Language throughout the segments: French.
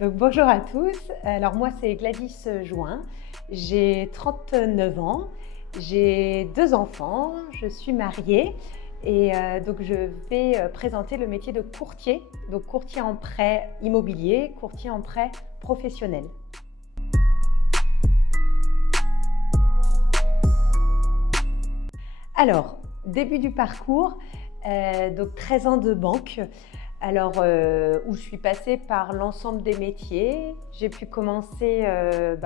Donc, bonjour à tous. Alors moi c'est Gladys Join, j'ai 39 ans, j'ai 2 enfants, je suis mariée et donc je vais présenter le métier de courtier, donc courtier en prêt immobilier, courtier en prêt professionnel. Alors, début du parcours, donc 13 ans de banque. Alors, où je suis passée par l'ensemble des métiers. J'ai pu commencer,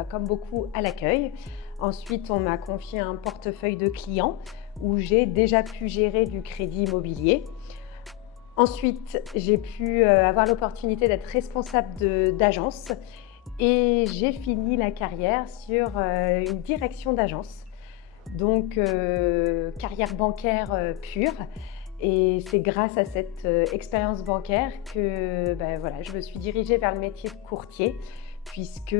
comme beaucoup, à l'accueil. Ensuite, on m'a confié un portefeuille de clients où j'ai déjà pu gérer du crédit immobilier. Ensuite, j'ai pu avoir l'opportunité d'être responsable d'agence et j'ai fini la carrière sur une direction d'agence. Donc, carrière bancaire pure. Et c'est grâce à cette expérience bancaire que je me suis dirigée vers le métier de courtier, puisque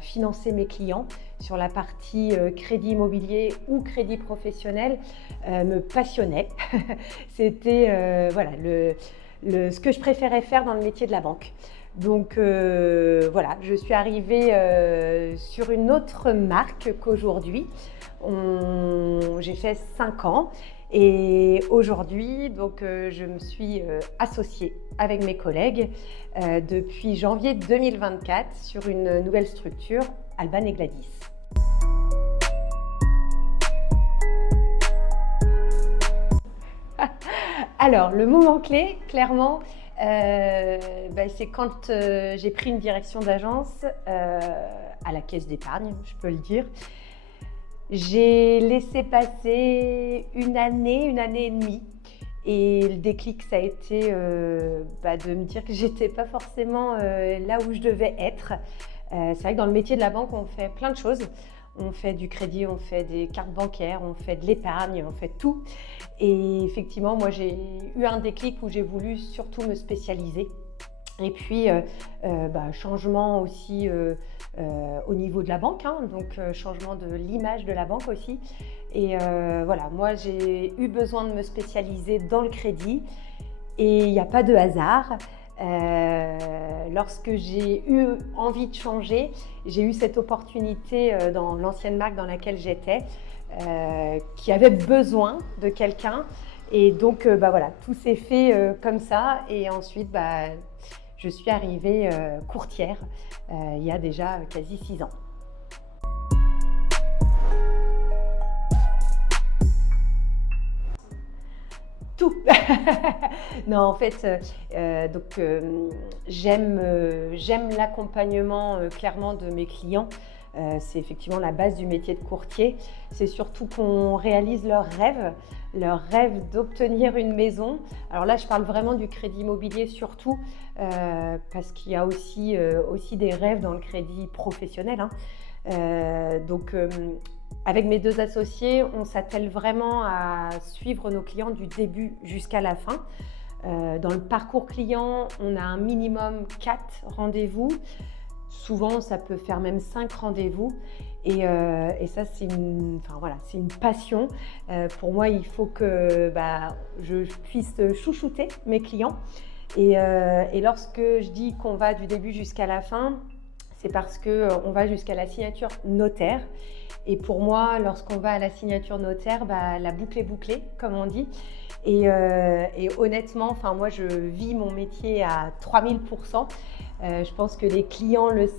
financer mes clients sur la partie crédit immobilier ou crédit professionnel me passionnait. C'était ce que je préférais faire dans le métier de la banque. Donc je suis arrivée sur une autre marque qu'aujourd'hui. J'ai fait 5 ans. Et aujourd'hui, je me suis associée avec mes collègues depuis janvier 2024 sur une nouvelle structure, Alban et Gladys. Alors, le moment clé, clairement, c'est quand j'ai pris une direction d'agence à la caisse d'épargne, je peux le dire. J'ai laissé passer une année et demie et le déclic ça a été de me dire que j'étais pas forcément là où je devais être. C'est vrai que dans le métier de la banque on fait plein de choses. On fait du crédit, on fait des cartes bancaires, on fait de l'épargne, on fait tout. Et effectivement moi j'ai eu un déclic où j'ai voulu surtout me spécialiser. Et puis, changement aussi au niveau de la banque, donc changement de l'image de la banque aussi. Et moi j'ai eu besoin de me spécialiser dans le crédit et il n'y a pas de hasard. Lorsque j'ai eu envie de changer, j'ai eu cette opportunité dans l'ancienne marque dans laquelle j'étais, qui avait besoin de quelqu'un. Et donc, tout s'est fait comme ça. Et ensuite, je suis arrivée courtière il y a déjà quasi 6 ans. Tout. Non, en fait, j'aime l'accompagnement clairement de mes clients. C'est effectivement la base du métier de courtier. C'est surtout qu'on réalise leur rêve d'obtenir une maison. Alors là, je parle vraiment du crédit immobilier surtout, parce qu'il y a aussi des rêves dans le crédit professionnel. Avec mes 2 associés, on s'attelle vraiment à suivre nos clients du début jusqu'à la fin. Dans le parcours client, on a un minimum 4 rendez-vous. Souvent, ça peut faire même 5 rendez-vous. Et ça, c'est une passion. Pour moi, il faut que je puisse chouchouter mes clients. Et lorsque je dis qu'on va du début jusqu'à la fin, c'est parce qu'on va jusqu'à la signature notaire. Et pour moi, lorsqu'on va à la signature notaire, la boucle est bouclée, comme on dit. Et honnêtement, moi, je vis mon métier à 3000%. Je pense que les clients le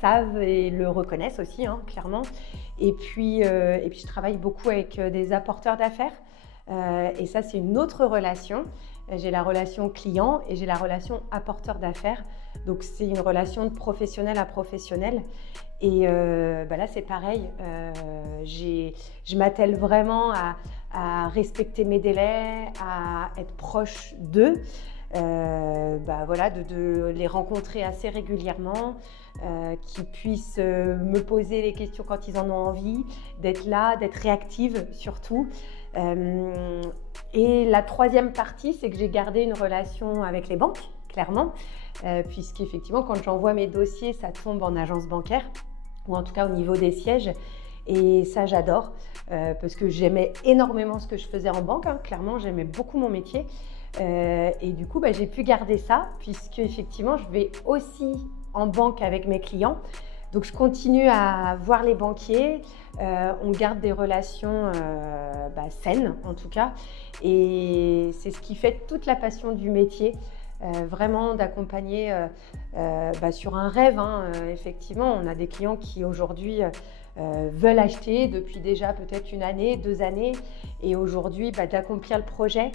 savent et le reconnaissent aussi, clairement. Et puis, je travaille beaucoup avec des apporteurs d'affaires. Et ça, c'est une autre relation. J'ai la relation client et j'ai la relation apporteur d'affaires. Donc, c'est une relation de professionnel à professionnel. Et là, c'est pareil. Je m'attelle vraiment à respecter mes délais, à être proche d'eux. De les rencontrer assez régulièrement, qu'ils puissent me poser les questions quand ils en ont envie, d'être là, d'être réactive surtout. Et la 3e partie, c'est que j'ai gardé une relation avec les banques, clairement, puisqu'effectivement, quand j'envoie mes dossiers, ça tombe en agence bancaire, ou en tout cas au niveau des sièges. Et ça, j'adore, parce que j'aimais énormément ce que je faisais en banque, clairement, j'aimais beaucoup mon métier. Et du coup, j'ai pu garder ça, puisque effectivement, je vais aussi en banque avec mes clients. Donc je continue à voir les banquiers, on garde des relations saines en tout cas, et c'est ce qui fait toute la passion du métier, vraiment d'accompagner sur un rêve. Effectivement, on a des clients qui aujourd'hui veulent acheter depuis déjà peut-être 1 année, 2 années, et aujourd'hui d'accomplir le projet,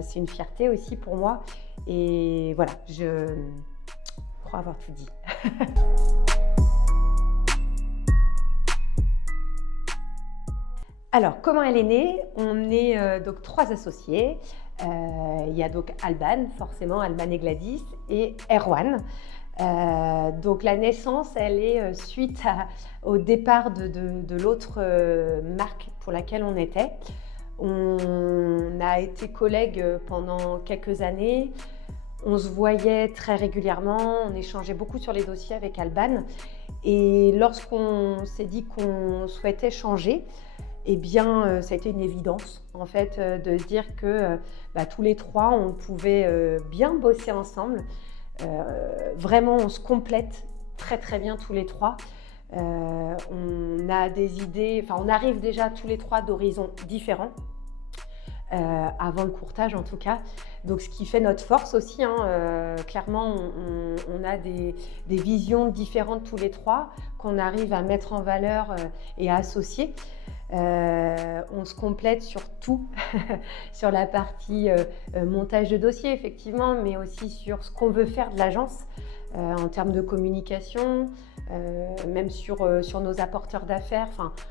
c'est une fierté aussi pour moi, et voilà, je crois avoir tout dit. Alors, comment elle est née? On est donc 3 associés. Il y a donc Alban, forcément, Alban et Gladys, et Erwan. Donc la naissance, elle est suite au départ de l'autre marque pour laquelle on était. On a été collègues pendant quelques années. On se voyait très régulièrement, on échangeait beaucoup sur les dossiers avec Alban. Et lorsqu'on s'est dit qu'on souhaitait changer, eh bien, ça a été une évidence, en fait, de se dire que tous les 3, on pouvait bien bosser ensemble. Vraiment, on se complète très très bien tous les 3. On a des idées, on arrive déjà tous les 3 d'horizons différents, avant le courtage en tout cas. Donc ce qui fait notre force aussi, clairement, on a des visions différentes tous les 3 qu'on arrive à mettre en valeur et à associer. On se complète sur tout, sur la partie montage de dossier effectivement, mais aussi sur ce qu'on veut faire de l'agence en termes de communication, même sur nos apporteurs d'affaires,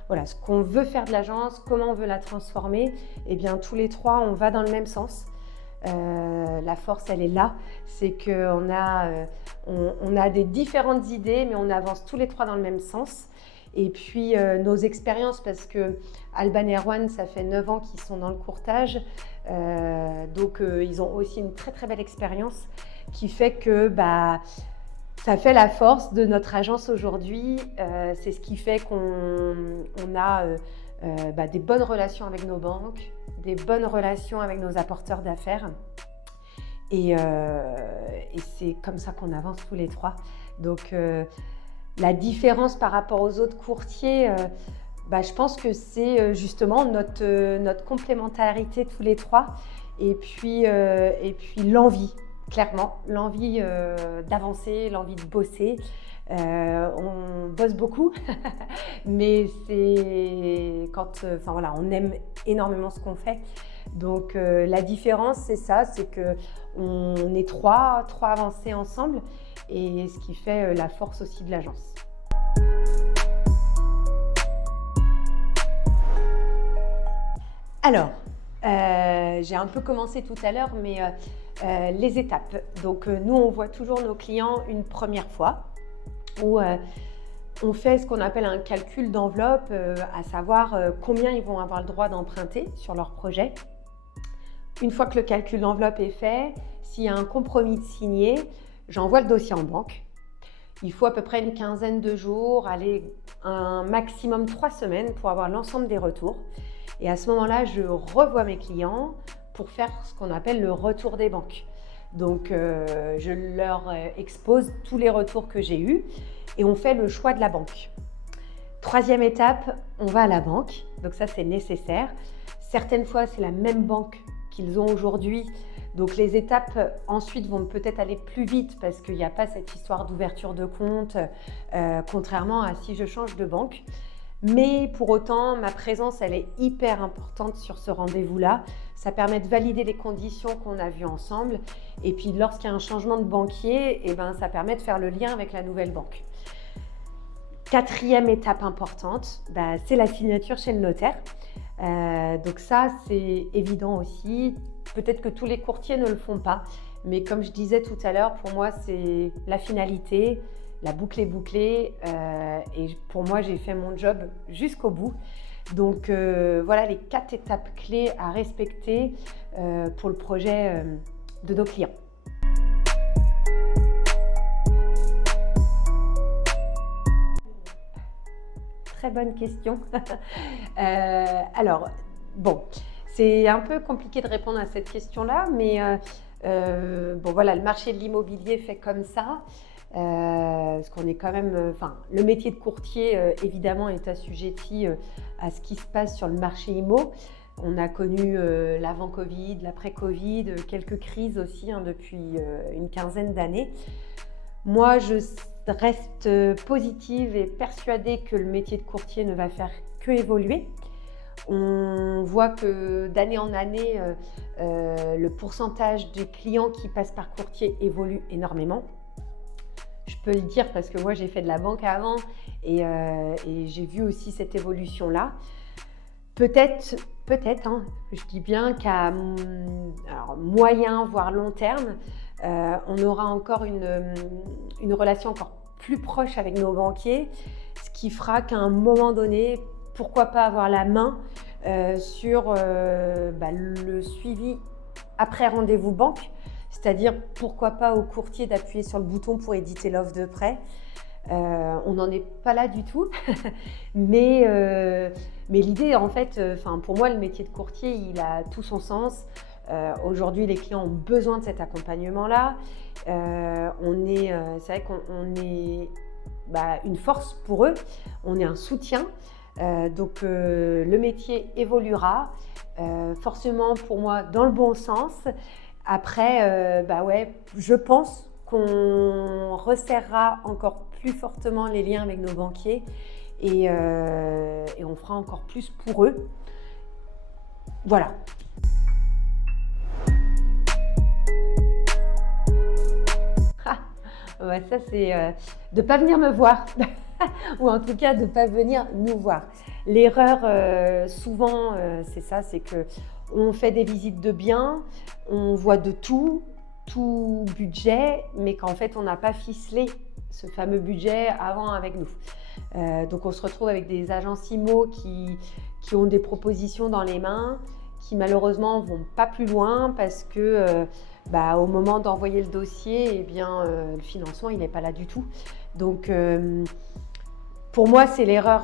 voilà, ce qu'on veut faire de l'agence, comment on veut la transformer. Et bien tous les 3, on va dans le même sens. La force, elle est là, c'est qu'on a des différentes idées, mais on avance tous les 3 dans le même sens. Et puis nos expériences, parce que Alban et Erwan, ça fait 9 ans qu'ils sont dans le courtage, donc ils ont aussi une très très belle expérience qui fait que ça fait la force de notre agence aujourd'hui. C'est ce qui fait qu'on a des bonnes relations avec nos banques, des bonnes relations avec nos apporteurs d'affaires, et c'est comme ça qu'on avance tous les 3. Donc la différence par rapport aux autres courtiers, je pense que c'est justement notre complémentarité tous les 3, et puis l'envie, clairement, l'envie d'avancer, l'envie de bosser. On bosse beaucoup, mais c'est on aime énormément ce qu'on fait. Donc la différence, c'est ça, c'est qu'on est 3 avancés ensemble, et ce qui fait la force aussi de l'agence. Alors, j'ai un peu commencé tout à l'heure, mais les étapes. Donc nous, on voit toujours nos clients une première fois, où on fait ce qu'on appelle un calcul d'enveloppe, à savoir combien ils vont avoir le droit d'emprunter sur leur projet. Une fois que le calcul d'enveloppe est fait, s'il y a un compromis signé, j'envoie le dossier en banque. Il faut à peu près une quinzaine de jours, un maximum 3 semaines pour avoir l'ensemble des retours. Et à ce moment-là, je revois mes clients pour faire ce qu'on appelle le retour des banques. Donc, je leur expose tous les retours que j'ai eus et on fait le choix de la banque. 3e étape, on va à la banque. Donc ça, c'est nécessaire. Certaines fois, c'est la même banque qu'ils ont aujourd'hui. Donc les étapes ensuite vont peut-être aller plus vite parce qu'il n'y a pas cette histoire d'ouverture de compte, contrairement à si je change de banque. Mais pour autant, ma présence, elle est hyper importante sur ce rendez-vous-là. Ça permet de valider les conditions qu'on a vues ensemble. Et puis lorsqu'il y a un changement de banquier, ça permet de faire le lien avec la nouvelle banque. 4e étape importante, c'est la signature chez le notaire. Donc ça, c'est évident aussi. Peut-être que tous les courtiers ne le font pas, mais comme je disais tout à l'heure, pour moi, c'est la finalité, la boucle est bouclée, et pour moi, j'ai fait mon job jusqu'au bout. Donc voilà les 4 étapes clés à respecter pour le projet de nos clients. Très bonne question. Alors, bon, c'est un peu compliqué de répondre à cette question-là, mais voilà, le marché de l'immobilier fait comme ça. parce qu'on est quand même, le métier de courtier évidemment est assujetti à ce qui se passe sur le marché IMO. On a connu l'avant-Covid, l'après-Covid, quelques crises aussi depuis une quinzaine d'années. Moi, je reste positive et persuadée que le métier de courtier ne va faire que évoluer. On voit que d'année en année, le pourcentage des clients qui passent par courtier évolue énormément. Je peux le dire parce que moi j'ai fait de la banque avant et j'ai vu aussi cette évolution-là. Peut-être, je dis bien qu'à moyen voire long terme, on aura encore une relation encore plus proche avec nos banquiers, ce qui fera qu'à un moment donné, pourquoi pas avoir la main sur le suivi après rendez-vous banque, c'est-à-dire pourquoi pas au courtier d'appuyer sur le bouton pour éditer l'offre de prêt. On n'en est pas là du tout, mais l'idée en fait, pour moi le métier de courtier il a tout son sens. Aujourd'hui les clients ont besoin de cet accompagnement-là. C'est vrai qu'on est une force pour eux, on est un soutien. Donc le métier évoluera forcément pour moi dans le bon sens. Après, je pense qu'on resserrera encore plus fortement les liens avec nos banquiers et on fera encore plus pour eux. Voilà. Ça c'est de ne pas venir me voir ou en tout cas de ne pas venir nous voir. L'erreur souvent c'est ça, c'est qu'on fait des visites de biens, on voit de tout budget, mais qu'en fait on n'a pas ficelé ce fameux budget avant avec nous. Donc on se retrouve avec des agences IMO qui ont des propositions dans les mains, qui malheureusement vont pas plus loin parce que au moment d'envoyer le dossier, le financement il n'est pas là du tout. Donc pour moi, c'est l'erreur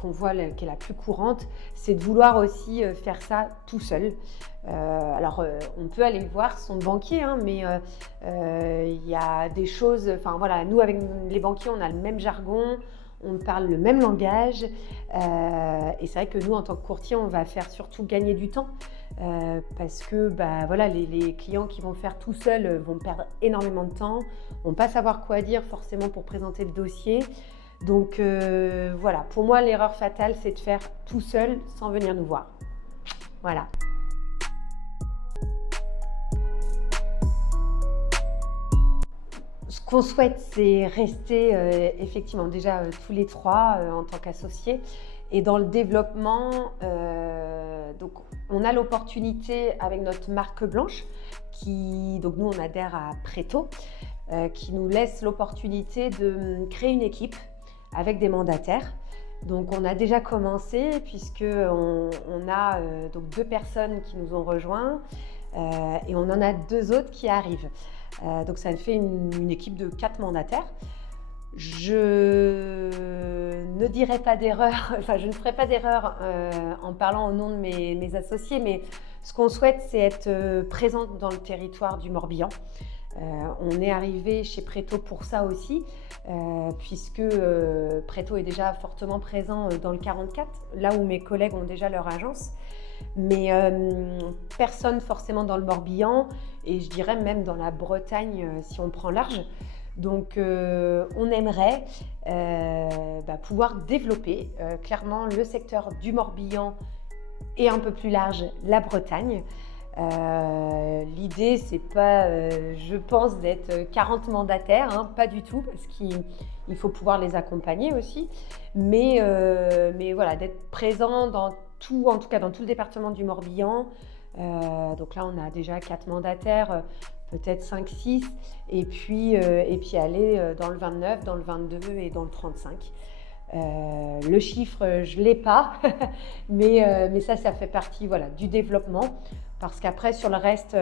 qu'on voit qui est la plus courante, c'est de vouloir aussi faire ça tout seul. On peut aller voir son banquier, mais il y a des choses, nous avec les banquiers, on a le même jargon, on parle le même langage, et c'est vrai que nous, en tant que courtier, on va faire surtout gagner du temps, parce que les clients qui vont faire tout seuls vont perdre énormément de temps, vont pas savoir quoi dire forcément pour présenter le dossier. Donc pour moi l'erreur fatale c'est de faire tout seul sans venir nous voir. Voilà. Ce qu'on souhaite c'est rester effectivement déjà tous les trois en tant qu'associés et dans le développement, donc on a l'opportunité avec notre marque blanche donc nous on adhère à Préto, qui nous laisse l'opportunité de créer une équipe avec des mandataires. Donc on a déjà commencé puisqu'on a donc 2 personnes qui nous ont rejoints et on en a 2 autres qui arrivent. Donc ça fait une équipe de 4 mandataires. Je ne dirai pas d'erreur, je ne ferai pas d'erreur en parlant au nom de mes associés, mais ce qu'on souhaite c'est être présente dans le territoire du Morbihan. On est arrivé chez Préto pour ça aussi, puisque Préto est déjà fortement présent dans le 44, là où mes collègues ont déjà leur agence, mais personne forcément dans le Morbihan, et je dirais même dans la Bretagne si on prend large. Donc on aimerait pouvoir développer clairement le secteur du Morbihan et un peu plus large la Bretagne. L'idée c'est pas je pense d'être 40 mandataires, pas du tout, parce qu'il faut pouvoir les accompagner aussi, mais d'être présent dans tout, en tout cas dans tout le département du Morbihan. Donc là on a déjà 4 mandataires, peut-être 5-6, et puis aller dans le 29, dans le 22 et dans le 35. Le chiffre je l'ai pas mais ça fait partie du développement, parce qu'après sur le reste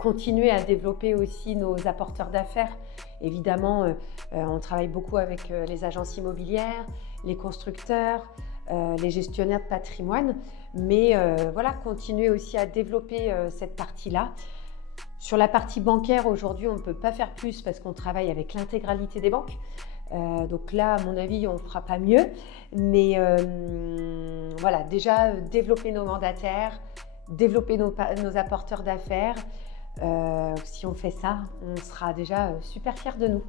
continuer à développer aussi nos apporteurs d'affaires. Évidemment on travaille beaucoup avec les agences immobilières, les constructeurs, les gestionnaires de patrimoine, mais continuer aussi à développer cette partie-là. Sur la partie bancaire, aujourd'hui, on ne peut pas faire plus parce qu'on travaille avec l'intégralité des banques. Donc là, à mon avis, on ne fera pas mieux. Mais voilà, déjà, développer nos mandataires, développer nos apporteurs d'affaires. Si on fait ça, on sera déjà super fiers de nous.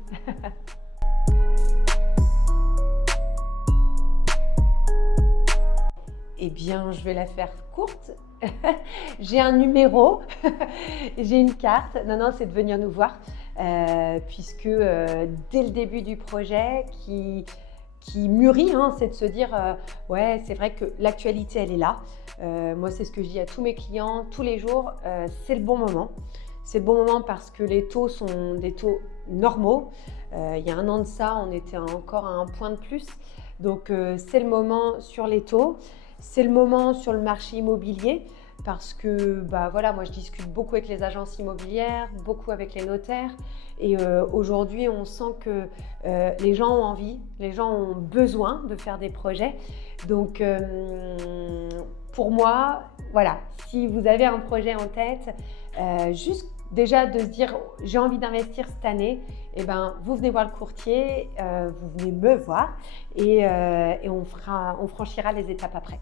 Eh bien, je vais la faire courte. J'ai un numéro, j'ai une carte. Non, c'est de venir nous voir, puisque dès le début du projet, qui mûrit, hein, c'est de se dire ouais, c'est vrai que l'actualité, elle est là. Moi, c'est ce que je dis à tous mes clients tous les jours, c'est le bon moment. C'est le bon moment parce que les taux sont des taux normaux. Il y a un an de ça, on était encore à un point de plus. Donc, c'est le moment sur les taux. C'est le moment sur le marché immobilier parce que voilà, moi je discute beaucoup avec les agences immobilières, beaucoup avec les notaires et aujourd'hui on sent que les gens ont envie, les gens ont besoin de faire des projets. Donc pour moi, voilà, si vous avez un projet en tête, juste déjà de se dire j'ai envie d'investir cette année, et vous venez voir le courtier, vous venez me voir et on franchira les étapes après.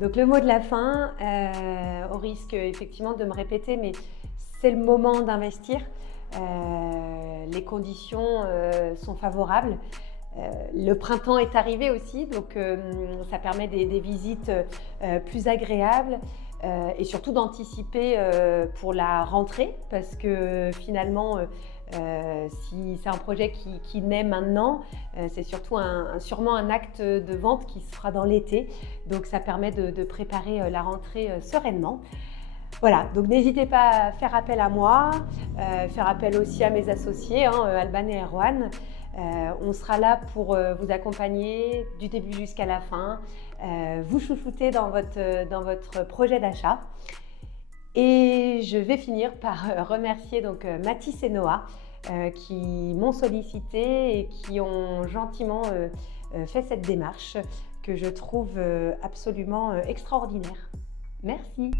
Donc le mot de la fin, au risque effectivement de me répéter, mais c'est le moment d'investir. Les conditions sont favorables. Le printemps est arrivé aussi, donc ça permet des visites plus agréables et surtout d'anticiper pour la rentrée parce que finalement, si c'est un projet qui naît maintenant, c'est surtout sûrement un acte de vente qui se fera dans l'été. Donc ça permet de préparer la rentrée sereinement. Voilà, donc n'hésitez pas à faire appel à moi, faire appel aussi à mes associés, Alban et Erwan. On sera là pour vous accompagner du début jusqu'à la fin, vous chouchouter dans votre projet d'achat. Et je vais finir par remercier donc Mathis et Noah qui m'ont sollicité et qui ont gentiment fait cette démarche que je trouve absolument extraordinaire. Merci.